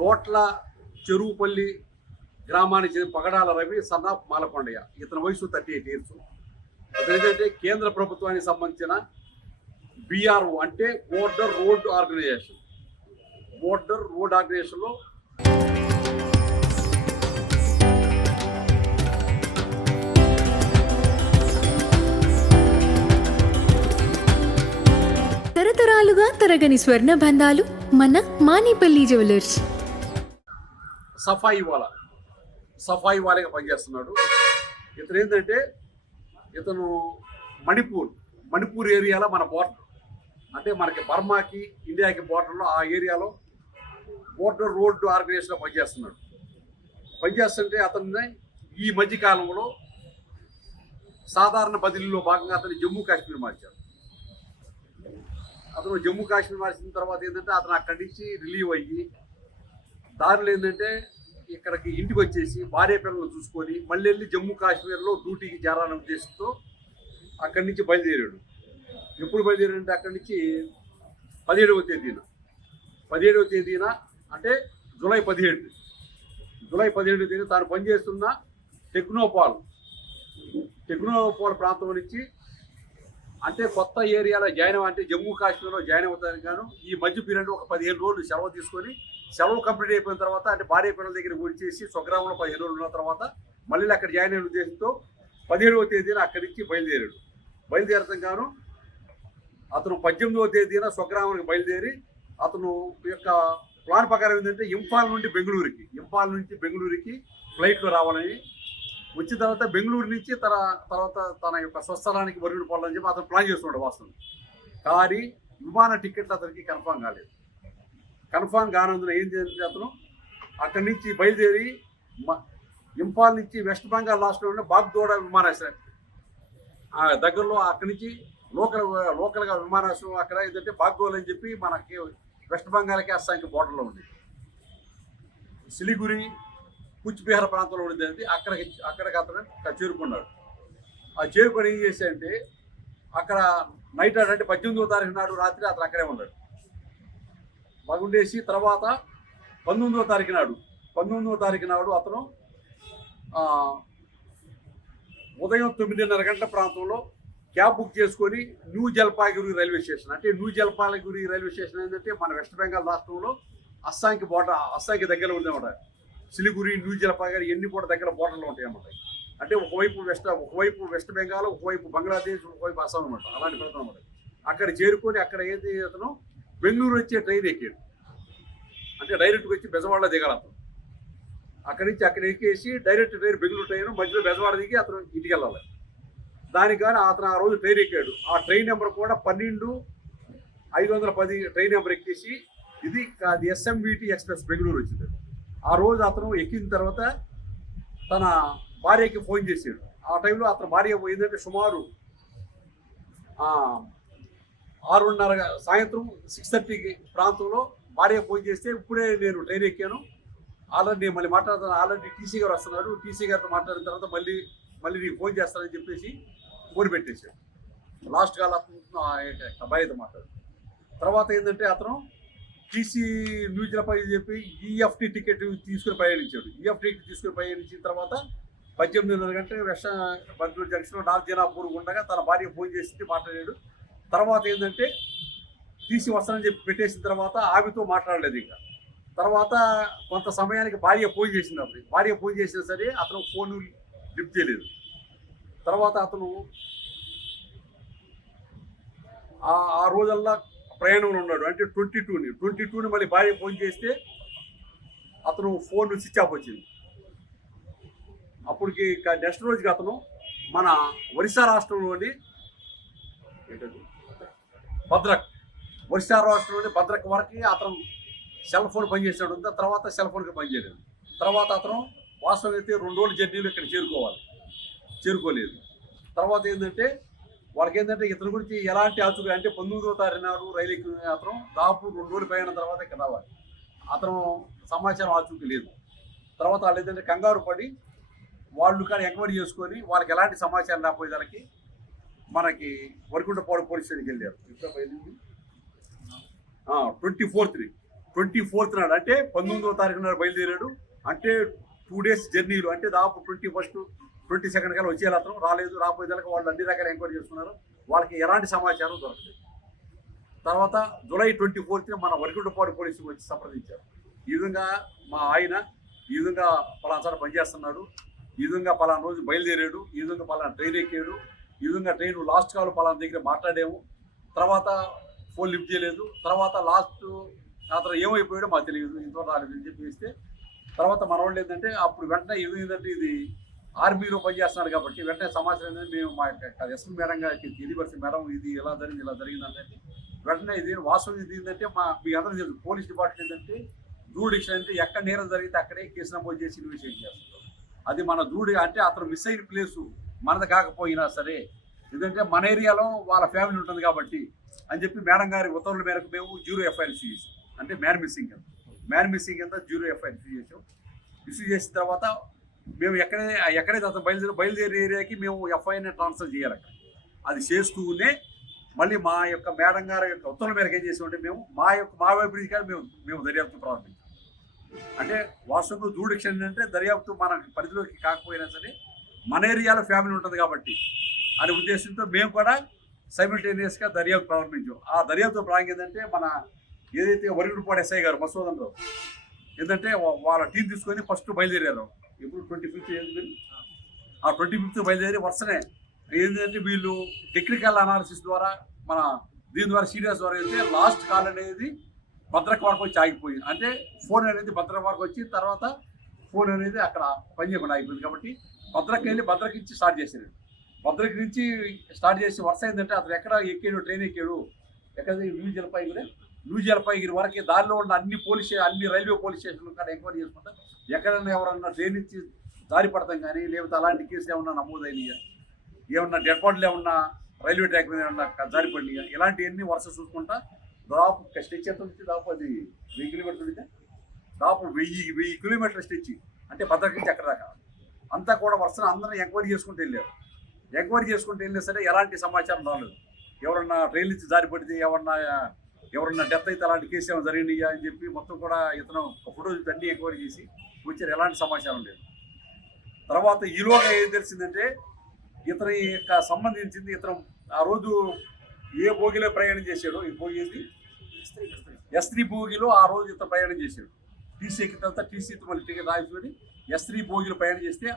కోట్ల చెరువుపల్లి గ్రామానికి చెందిన పగడాల రవి సన్నాఫ్ మాలకొండయ్య. ఇతని వయసు 38 ఇయర్స్. ఏంటంటే కేంద్ర ప్రభుత్వానికి సంబంధించిన BRO అంటే border road organisation. Border road ఆర్గనైజేషన్లో తరతరాలుగా తరగని స్వర్ణ బంధాలు మన మానేపల్లి జ్యువెలర్స్. సఫాయి వాలేగా పనిచేస్తున్నాడు. ఇతను ఏంటంటే ఇతను మణిపూర్ ఏరియాలో మన బోర్డర్ అంటే మనకి బర్మాకి ఇండియాకి బోర్డర్లో ఆ ఏరియాలో బోర్డర్ రోడ్ ఆర్గనైజేషన్లో పనిచేస్తుంటే అతన్ని ఈ మధ్యకాలంలో సాధారణ బదిలీలో భాగంగా అతను జమ్మూ కాశ్మీర్ మార్చారు. మార్చిన తర్వాత ఏంటంటే అతను అక్కడి నుంచి రిలీవ్ అయ్యి దారిలో ఏంటంటే ఇక్కడికి ఇంటికి వచ్చేసి భార్య పిల్లలను చూసుకొని మళ్ళీ వెళ్ళి జమ్మూ కాశ్మీర్లో డ్యూటీకి చేరాలనే ఉద్దేశంతో అక్కడి నుంచి బయలుదేరాడు. ఎప్పుడు బయలుదేరాడంటే అక్కడి నుంచి 17వ తేదీన అంటే జూలై 17వ తేదీ తాను పనిచేస్తున్న టెక్నోపాల్ ప్రాంతం నుంచి అంటే కొత్త ఏరియాలో అంటే జమ్మూ కాశ్మీర్లో జాయిన్ అవుతానికి గాను ఈ మధ్య పీరియడ్ ఒక 15 రోజులు సెలవు తీసుకొని సెలవు కంప్లీట్ అయిపోయిన తర్వాత అంటే భార్య పిల్లల దగ్గర వచ్చేసి స్వగ్రామంలో 15 రోజులు ఉన్న తర్వాత మళ్ళీ అక్కడ జాయిన్ అయిన ఉద్దేశంతో 17వ తేదీన అక్కడి నుంచి బయలుదేరడం గాను అతను 18వ తేదీన స్వగ్రామానికి బయలుదేరి అతను యొక్క ప్లాన్ ప్రకారం ఏంటంటే ఇంఫాల్ నుంచి బెంగళూరుకి ఫ్లైట్లో రావాలని వచ్చిన తర్వాత బెంగళూరు నుంచి తర్వాత తన యొక్క స్వస్థలానికి వరుగుడు పోవాలని చెప్పి అతను ప్లాన్ చేస్తున్నాడు వాస్తవం. కానీ విమాన టికెట్లు అతనికి కన్ఫామ్ కానందున ఏం చేయాలంటే అతను అక్కడి నుంచి బయలుదేరి ఇంఫాల్ నుంచి వెస్ట్ బెంగాల్ రాష్ట్రంలో ఉన్న బాగ్దోడా విమానాశ్రయం దగ్గరలో అక్కడి నుంచి లోకల్గా విమానాశ్రయం అక్కడ ఏంటంటే బాగ్దోల్ అని చెప్పి మనకి వెస్ట్ బెంగాల్కి అస్సాంకి బోర్డర్లో ఉంది. సిలిగురి కూచ్బిహార్ ప్రాంతంలో ఉండేది. అక్కడికి అతను చేరుకున్నాడు. ఆ చేరుకొని ఏం చేశాడంటే అక్కడ నైట్ అంటే 18వ తారీఖు నాడు రాత్రి అతను అక్కడే ఉన్నాడు. బాగుండేసి తర్వాత 19వ తారీఖు నాడు అతను ఉదయం 9:30 గంటల ప్రాంతంలో క్యాబ్ బుక్ చేసుకొని న్యూ జల్పాయిగురి రైల్వే స్టేషన్ అంటే రైల్వే స్టేషన్ ఏంటంటే మన వెస్ట్ బెంగాల్ రాష్ట్రంలో అస్సాంకి దగ్గర ఉందన్నమాట. సిలిగురి, న్యూ జల్పాయిగురి ఇవన్నీ కూడా దగ్గర బోర్డర్లో ఉంటాయి అన్నమాట. అంటే ఒకవైపు వెస్ట్ బెంగాల్, ఒకవైపు బంగ్లాదేశ్, ఒకవైపు అస్సాం అనమాట. అలాంటి ప్రాంతం అనమాట. అక్కడ చేరుకొని అక్కడ ఏది అతను బెంగళూరు వచ్చే ట్రైన్ ఎక్కాడు. అంటే డైరెక్ట్గా వచ్చి బెజవాడలో దిగాలి అతను. అక్కడి నుంచి అక్కడ ఎక్కేసి డైరెక్ట్ ట్రైన్ బెంగళూరు ట్రైన్ మధ్యలో బెజవాడ దిగి అతను ఇంటికి వెళ్ళాలి. దానికి కానీ అతను ఆ రోజు ట్రైన్ ఎక్కాడు. ఆ ట్రైన్ నెంబర్ కూడా 12/510 ట్రైన్ నెంబర్ ఎక్కేసి ఇది SMVT ఎక్స్ప్రెస్ బెంగళూరు వచ్చింది. ఆ రోజు అతను ఎక్కిన తర్వాత తన భార్యకి ఫోన్ చేశాడు. ఆ టైంలో అతని భార్య పోయిందంటే సుమారు 6:30 సాయంత్రం 6:30 ప్రాంతంలో భార్య ఫోన్ చేస్తే ఇప్పుడే నేను ట్రైన్ ఎక్కాను, ఆల్రెడీ నేను మళ్ళీ మాట్లాడుతాను, ఆల్రెడీ టీసీ గారు వస్తున్నారు, టీసీ గారితో మాట్లాడిన తర్వాత మళ్ళీ నీకు ఫోన్ చేస్తానని చెప్పేసి ఫోన్ పెట్టేశాడు. లాస్ట్ కాల్ అతను భార్యతో మాట్లాడు. తర్వాత ఏంటంటే అతను టీసీ న్యూస్లపై చెప్పి EFT టికెట్ తీసుకుని ప్రయాణించిన తర్వాత 18:30 గంటలకు బెంగళూరు జంక్షన్లో నార్జనాపూర్ ఉండగా తన భార్య ఫోన్ చేసి మాట్లాడాడు. తర్వాత ఏంటంటే టీసీ వస్తానని చెప్పి పెట్టేసిన తర్వాత ఆమెతో మాట్లాడలేదు. ఇంకా తర్వాత కొంత సమయానికి భార్య ఫోన్ చేసినా సరే అతను ఫోన్ లిఫ్ట్ చేయలేదు. తర్వాత అతను ఆ రోజల్లా ప్రయాణంలో ఉన్నాడు. అంటే 22ని మళ్ళీ భార్య ఫోన్ చేస్తే అతను ఫోన్ స్విచ్ ఆఫ్ వచ్చింది. అప్పటికి నెక్స్ట్ రోజుకి అతను మన ఒరిస్సా రాష్ట్రంలోని భద్రక్ వరకు అతను సెల్ ఫోన్ పనిచేసాడు. తర్వాత సెల్ ఫోన్కి పనిచేయలేదు. తర్వాత అతను వాస్తవం అయితే 2 రోజుల జర్నీలో ఇక్కడ చేరుకోలేదు. తర్వాత ఏంటంటే వాళ్ళకి ఏంటంటే ఇతని గురించి ఎలాంటి ఆచూకీ అంటే 19వ తారీఖు నాడు రైలు ఎక్కిన అతను దాదాపు 2 రోజులు ప్రయాణం తర్వాత ఇక్కడ రావాలి. అతను సమాచారం ఆచూకీ లేదు. తర్వాత వాళ్ళు ఏంటంటే కంగారు పడి వాళ్ళు కానీ ఎంక్వైరీ చేసుకొని వాళ్ళకి ఎలాంటి సమాచారం రాకపోయేదానికి మనకి వరకుంటపాడు పోలీస్ స్టేషన్కి వెళ్ళారు. 24th 24th నాడు అంటే 19వ తారీఖు నాడు బయలుదేరాడు. అంటే 2 days జర్నీలు, అంటే దాదాపు 21st 22nd కల్లా వచ్చేయాలి. అతను రాలేదు. రాకపోయేదాకా వాళ్ళు అన్ని రకాల ఎంక్వైరీ చేస్తున్నారు. వాళ్ళకి ఎలాంటి సమాచారం దొరకలేదు. తర్వాత జూలై 24th మన వరికుంటపాడు పోలీసులు వచ్చి సంప్రదించారు. ఈ విధంగా మా ఆయన ఈ విధంగా పలానా సార్ పనిచేస్తున్నాడు, ఈ విధంగా పలానా రోజు బయలుదేరాడు, ఈ విధంగా పలానా ట్రైన్ ఎక్కాడు, ఈ విధంగా ట్రైన్ లాస్ట్ కాల్ పలానా దగ్గర మాట్లాడాము, తర్వాత ఫోన్ లిఫ్ట్ చేయలేదు, తర్వాత లాస్ట్ అతను ఏమైపోయాడో మాకు తెలియదు, ఇంతవరకు రాలేదు అని చెప్పేస్తే తర్వాత మన వాళ్ళు ఏంటంటే అప్పుడు వెంటనే ఏంటంటే ఇది ఆర్మీలో పనిచేస్తున్నాడు కాబట్టి వెంటనే సమాచారం ఏంటంటే మేము మా ఎస్పీ మేడం గారికి తెలియపరిచి, మేడం ఇది ఇలా జరిగింది అంటే వెంటనే ఇది వాస్తవం ఇది ఏంటంటే మీ అందరూ తెలుసు పోలీస్ డిపార్ట్మెంట్ ఏంటంటే జూడిక్షన్ అంటే ఎక్కడ నేరం జరిగితే అక్కడే కేసు నమోదు చేసి ఇన్వెస్టిగేషన్ చేస్తారు. అది మన అంటే అతను మిస్ అయిన ప్లేసు మనది కాకపోయినా సరే, ఎందుకంటే మన ఏరియాలో వాళ్ళ ఫ్యామిలీ ఉంటుంది కాబట్టి అని చెప్పి మేడం గారి ఉత్తర్వుల మేరకు మేము 0 FIR ఇష్యూ చేసాం. అంటే మ్యాన్ మిస్సింగ్ కింద 0 FIR ఇష్యూ చేసాం. ఇష్యూ చేసిన తర్వాత మేము ఎక్కడైతే అతను బయలుదేరే ఏరియాకి మేము FIRని ట్రాన్స్ఫర్ చేయాలి. అది చేస్తూనే మళ్ళీ మా యొక్క మేడం గారి యొక్క ఉత్తర్వుల మేరకు ఏం చేసామంటే మేము మా వైపు నుంచి కానీ మేము దర్యాప్తు ప్రారంభించాం. అంటే వాస్తవంగా జూడిక్షన్ అంటే దర్యాప్తు మన పరిధిలోకి కాకపోయినా సరే మన ఏరియాలో ఫ్యామిలీ ఉంటుంది కాబట్టి అనే ఉద్దేశంతో మేము కూడా సైమిల్టేనియస్గా దర్యాప్తు ప్రారంభించాం. ఆ దర్యాప్తు ప్రారంభం ఏంటంటే మన ఏదైతే వరిగుంటపాడు SI గారు మసూదన్ రావు ఏంటంటే వాళ్ళ టీం తీసుకొని ఫస్ట్ బయలుదేరారు. ఇప్పుడు 25th ఆ 25th బయలుదేరి వరుసనే ఏంటంటే వీళ్ళు టెక్నికల్ అనాలిసిస్ ద్వారా మన దీని ద్వారా సీరియస్ ద్వారా అయితే లాస్ట్ కాల్ అనేది భద్రక వరకు వచ్చి ఆగిపోయింది. అంటే ఫోన్ అనేది భద్రక వరకు వచ్చి తర్వాత ఫోన్ అనేది అక్కడ పని చేయకుండా ఆగిపోయింది. కాబట్టి భద్రకి వెళ్ళి భద్రకి నుంచి స్టార్ట్ చేశారు. భద్రకి నుంచి స్టార్ట్ చేసి వరుస ఏంటంటే అతను ఎక్కడ ఎక్కాడు, ట్రైన్ ఎక్కాడు, ఎక్కడ న్యూ జలపాయిగిరి వరకు దారిలో ఉన్న అన్ని రైల్వే పోలీస్ స్టేషన్లు కూడా ఎంక్వైరీ చేసుకుంటా ఎక్కడైనా ఎవరన్నా ట్రైన్ నుంచి దారి పడతాం కానీ లేకపోతే అలాంటి కేసులు ఏమన్నా నమోదైనయా, ఏమన్నా డెడ్ బాడీలు ఏమన్నా రైల్వే ట్రాక్ మీద ఏమన్నా దారి పడినాయా, ఇలాంటివన్నీ వరుస చూసుకుంటా దాదాపు స్టెచ్ ఎంత నుంచి దాదాపు అది 1000 కిలోమీటర్లు ఉంటే దాదాపు 1000 కిలోమీటర్ల స్టెచ్ అంటే భద్రక నుంచి అక్కడ దాకా అంతా కూడా వరుసన అందరూ ఎంక్వైరీ చేసుకుంటూ వెళ్ళారు. ఎంక్వైరీ చేసుకుంటూ వెళ్ళినా సరే ఎలాంటి సమాచారం రాలేదు. ఎవరన్నా ట్రైన్ నుంచి జారి పడితే ఎవరన్నా డెత్ అయితే అలాంటి కేసు ఏమైనా జరిగినాయా అని చెప్పి మొత్తం కూడా ఇతను ఫోటో అన్ని ఎంక్వైరీ చేసి వచ్చారు. ఎలాంటి సమాచారం లేదు. తర్వాత ఈలోగా ఏం తెలిసిందంటే ఇతని యొక్క సంబంధించింది ఇతను ఆ రోజు ఏ భోగిలో ప్రయాణం చేశాడో, ఈ భోగి S3 భోగిలో ఆ రోజు ఇతను ప్రయాణం చేశాడు. టీసీ ఎక్కిన తర్వాత టీసీతో మళ్ళీ టికెట్ రాయించుకొని S3 భోగిలో ప్రయాణం చేస్తే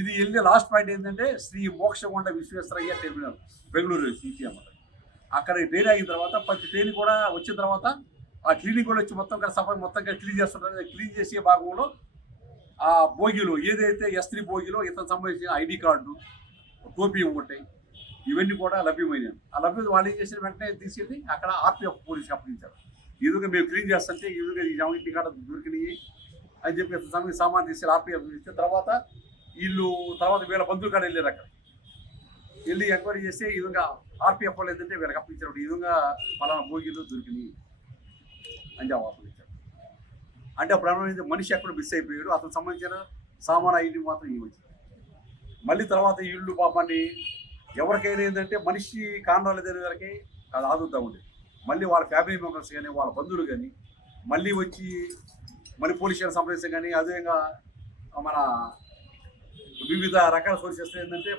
ఇది వెళ్ళే లాస్ట్ పాయింట్ ఏంటంటే శ్రీ మోక్షగుండ విశ్వేశ్వరయ్య టెర్మినల్ బెంగళూరు సిటీ అన్నమాట. అక్కడ ట్రైన్ అయిన తర్వాత ప్రతి ట్రైన్ కూడా వచ్చిన తర్వాత ఆ క్లీనింగ్ కూడా వచ్చి మొత్తం కూడా సఫర్ మొత్తం క్లీన్ చేస్తుంటారు. క్లీన్ చేసే భాగంలో ఆ భోగిలో ఏదైతే S3 భోగిలో ఇతను సంబంధించిన ఐడి కార్డు, టోపీ ఉంటాయి, ఇవన్నీ కూడా లభ్యమైనవి. ఆ లభ్యత వాళ్ళు ఏం చేసిన వెంటనే తీసుకెళ్ళి అక్కడ RPF పోలీసుకి అప్పగించారు. ఈ విధంగా మేము క్లీన్ చేస్తుంటే ఈ విధంగా ఈ ఇంటి కాడ దొరికినాయి అని చెప్పి సామాన్ తీసుకెళ్ళి RPF ఇస్తే తర్వాత వీళ్ళ బంధువుల కాడ వెళ్ళారు. అక్కడ వెళ్ళి ఎంక్వైరీ చేస్తే ఈ విధంగా RPF వాళ్ళు ఏంటంటే వీళ్ళకి అప్పించారు. ఈ విధంగా పలానా భోగిలో దొరికినాయి అని చెప్పి అప్పగించారు. అంటే అప్పుడు మనిషి ఎక్కడ మిస్ అయిపోయాడు, అతనికి సంబంధించిన సామాన్ ఐడి మాత్రం ఇవి వచ్చింది. మళ్ళీ తర్వాత ఇల్లు పాపాన్ని ఎవరికైనా ఏంటంటే మనిషి కారణాలు తెలియదరికి అది ఆదుతా ఉండేది. మళ్ళీ వాళ్ళ ఫ్యామిలీ మెంబర్స్ కానీ వాళ్ళ బంధువులు కానీ మళ్ళీ వచ్చి మళ్ళీ పోలీస్ స్టేషన్ సంప్రదించడం కానీ అదేవిధంగా మన వివిధ రకాల సోర్సెస్ ఏంటంటే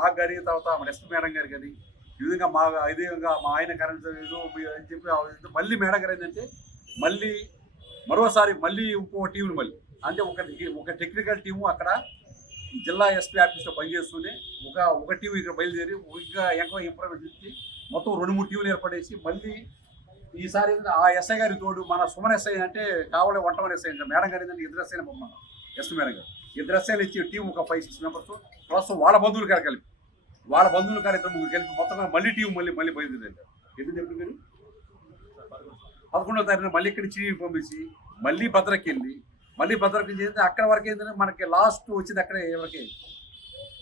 నాకు కానీ తర్వాత మన ఎస్పీ మేడం గారు కానీ ఈ విధంగా మా ఆయన కరెంట్ అని చెప్పి మళ్ళీ మేడం గారు ఏంటంటే మరోసారి ఇంకో టీంని మళ్ళీ అంటే ఒక టెక్నికల్ టీము అక్కడ జిల్లా SP ఆఫీస్లో పనిచేస్తూనే ఒక టీం ఇక్కడ బయలుదేరి ఇంకా ఎంక్వైరీ ఇన్ఫర్మేషన్ ఇచ్చి మొత్తం 2-3 టీంలు ఏర్పడేసి మళ్ళీ ఈసారి ఆ SI గారి తోడు మన సుమన్ SI అంటే కావాలి వంటమని SI అంటే మేడం గారు ఏంటంటే 2 SIని పంపమన్నాం. SP మేడం గారు 2 SIలు ఇచ్చి టీం ఒక 5-6 మెంబర్స్ ప్లస్ వాళ్ళ బంధువులు కాడ కలిపి 2 కలిపి మొత్తం మళ్ళీ టీం మళ్ళీ బయలుదేరారు. ఎందుకు మీరు 11వ తారీఖున మళ్ళీ ఇక్కడి నుంచి పంపించి మళ్ళీ భద్రకి వెళ్ళి చేస్తే అక్కడ వరకు ఏంటంటే మనకి లాస్ట్ వచ్చింది అక్కడే ఎవరికి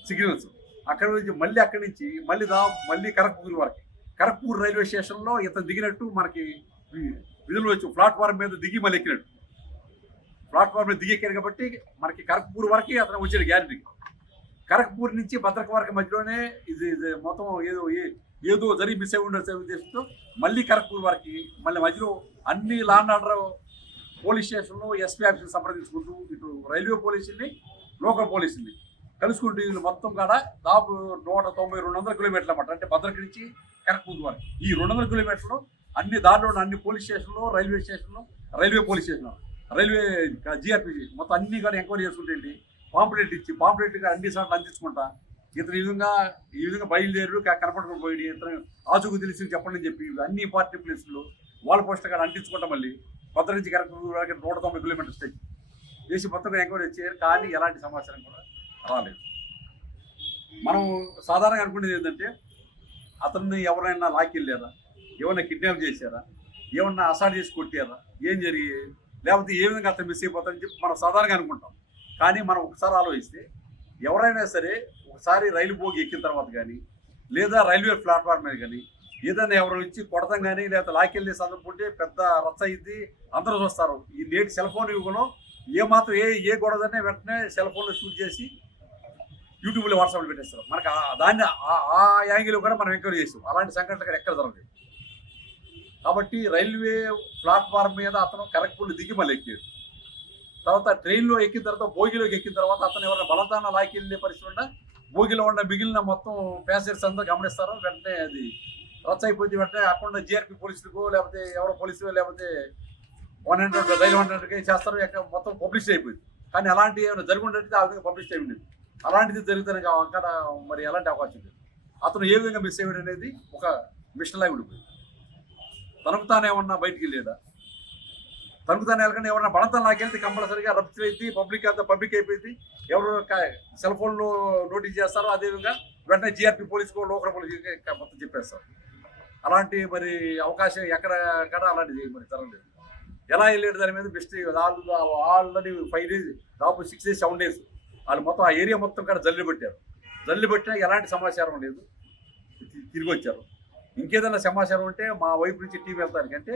సిగ్నల్స్ అక్కడ నుంచి అక్కడి నుంచి మళ్ళీ కరక్పూర్ రైల్వే స్టేషన్లో ఇతను దిగినట్టు మనకి విధులు వచ్చి ప్లాట్ఫామ్ మీద దిగి మళ్ళీ ఎక్కినట్టు ప్లాట్ఫామ్ మీద దిగి ఎక్కారు కాబట్టి మనకి కరక్పూర్ వరకు అతను వచ్చాడు గ్యారెంటీ. కరక్పూర్ నుంచి భద్రక వరకు మధ్యలోనే ఇది మొత్తం ఏదో జరిగి మిస్ అయి ఉండొచ్చే ఉద్దేశంతో మళ్ళీ కరక్పూర్ వరకు మళ్ళీ మధ్యలో అన్ని లా అండ్ ఆర్డర్ పోలీస్ స్టేషన్లో ఎస్పీ ఆఫీస్ని సంప్రదించుకుంటూ ఇటు రైల్వే పోలీసుల్ని లోకల్ పోలీసుల్ని కలుసుకుంటూ వీళ్ళు మొత్తం కాడ దాదాపు 190-200 కిలోమీటర్లు అన్నమాట. అంటే భద్రక నుంచి కనకపూర్ వరకు ఈ 200 కిలోమీటర్లు అన్ని దారిలో ఉన్న అన్ని పోలీస్ స్టేషన్లో, రైల్వే స్టేషన్లో, రైల్వే పోలీస్ స్టేషన్లో, రైల్వే జిఆర్పీసీ మొత్తం అన్ని కూడా ఎంక్వైరీ చేసుకుంటే వెళ్ళి పాంప్లెట్ ఇచ్చి పాంప్లెట్గా అన్ని సార్లు అందించుకుంటా ఇతను ఈ విధంగా బయలుదేరు కనపడకుండా పోయి ఇతను ఆచుకు తెలిసి చెప్పండి అని చెప్పి అన్ని పార్టీ ప్లేసులు వాళ్ళ పోస్టర్ కాడ అంటించుకుంటా మళ్ళీ భద్ర నుంచి కనకపూర్ వరకు 190 కిలోమీటర్స్ స్టేజ్ చేసి మొత్తం ఎంక్వైరీ వచ్చారు. కానీ ఎలాంటి సమాచారం కూడా రాలేదు. మనం సాధారణంగా అనుకునేది ఏంటంటే అతన్ని ఎవరైనా లాక్కెళ్ళారా, ఏమైనా కిడ్నాప్ చేశారా, ఏమన్నా అసాల్ట్ చేసి కొట్టారా, ఏం జరిగి లేకపోతే ఏ విధంగా అతను మిస్ అయిపోతారని చెప్పి మనం సాధారణంగా అనుకుంటాం. కానీ మనం ఒకసారి ఆలోచిస్తే ఎవరైనా సరే ఒకసారి రైలు బోగి ఎక్కిన తర్వాత కానీ లేదా రైల్వే ప్లాట్ఫామ్ మీద కానీ ఏదైనా ఎవరు ఇచ్చి కొడతాం కానీ లేకపోతే లాక్కెళ్ళే సందర్భం ఉంటే పెద్ద రచ్చ అయింది, అందరూ చూస్తారు. ఈ నేటి సెల్ ఫోన్ యుగంలో ఏమాత్రం ఏ గొడవదనే వెంటనే సెల్ ఫోన్లో షూట్ చేసి యూట్యూబ్లో వాట్సాప్లో పెట్టేస్తారు. మనకు దాన్ని ఆ యాంగిల్ కూడా మనం ఎంక్వైరీ చేస్తాం. అలాంటి సంఘటనలు ఎక్కడ జరగలేదు. కాబట్టి రైల్వే ప్లాట్ఫామ్ మీద అతను కనకపూర్లో దిగి మళ్ళీ ఎక్కాడు. తర్వాత ట్రైన్లో ఎక్కిన తర్వాత భోగిలోకి ఎక్కిన తర్వాత అతను ఎవరైనా బలదాన లాక్కెళ్ళే పరిస్థితి ఉండ భోగిలో ఉన్న మిగిలిన మొత్తం ప్యాసింజర్స్ అందరూ గమనిస్తారు. వెంటనే అది రచ్చ అయిపోయింది. వెంటనే అక్కడ జిఆర్పీ పోలీసులకు లేకపోతే ఎవరో పోలీసులు లేకపోతే 100 రైలు 100 చేస్తారు. మొత్తం పబ్లిష్ అయిపోయింది. కానీ అలాంటి ఏమైనా జరుగుంటే ఆ విధంగా పబ్లిష్ అయి ఉండేది. అలాంటిది జరుగుతుంది అక్కడ మరి ఎలాంటి అవకాశం లేదు. అతను ఏ విధంగా మిస్ అయ్యాడు అనేది ఒక మిషన్ లాగా ఉండిపోయింది. తనకు తానేమన్నా బయటికి వెళ్ళాడా, తనకు తాను వెళ్ళకుండా ఎవరైనా బలతం లాకెళ్తే కంపల్సరీగా రప్చర్ అయింది, పబ్లిక్ అంతా పబ్లిక్ అయిపోయింది. ఎవరు సెల్ ఫోన్లో నోటీస్ చేస్తారో అదేవిధంగా వెంటనే జిఆర్పీ పోలీసుకో లోకల్ పోలీసుకి మొత్తం చెప్పేస్తారు. అలాంటి మరి అవకాశం ఎక్కడ అలాంటిది మరి జరగలేదు. ఎలా వెళ్ళాడు దాని మీద బెస్ట్ ఆల్రెడీ 5 days దాదాపు 6 days 7 days వాళ్ళు మొత్తం ఆ ఏరియా మొత్తం కూడా జల్లి పెట్టారు. జల్లి పెట్టినా ఎలాంటి సమాచారం లేదు, తిరిగి వచ్చారు. ఇంకేదైనా సమాచారం ఉంటే మా వైపు నుంచి టీం వెళ్తానికి అంటే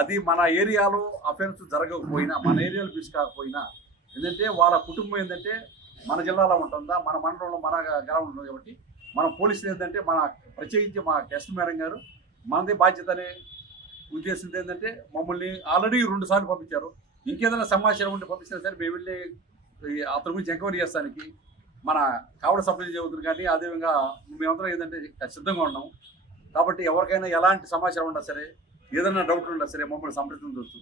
అది మన ఏరియాలో అఫెన్స్ జరగకపోయినా మన ఏరియాలో మిస్ కాకపోయినా ఏంటంటే వాళ్ళ కుటుంబం ఏంటంటే మన జిల్లాలో ఉంటుందా, మన మండలంలో మన గ్రామం ఉంటుంది. కాబట్టి మన పోలీసులు ఏంటంటే మన ప్రత్యేకించి మా ఎస్పీ మేడం గారు మనది బాధ్యత అనే ఉద్దేశంతో ఏంటంటే మమ్మల్ని ఆల్రెడీ 2 సార్లు పంపించారు. ఇంకేదైనా సమాచారం ఉంటే పంపిస్తే సరే మేము వెళ్ళి అతని గురించి ఎంక్వైరీ చేస్తానికి మన కావడ సప్లై చదువుతుంది. కానీ అదేవిధంగా మేమందరం ఏంటంటే సిద్ధంగా ఉన్నాము. కాబట్టి ఎవరికైనా ఎలాంటి సమాచారం ఉన్నా సరే, ఏదైనా డౌట్ ఉన్నా సరే మమ్మల్ని సంప్రదించవచ్చు.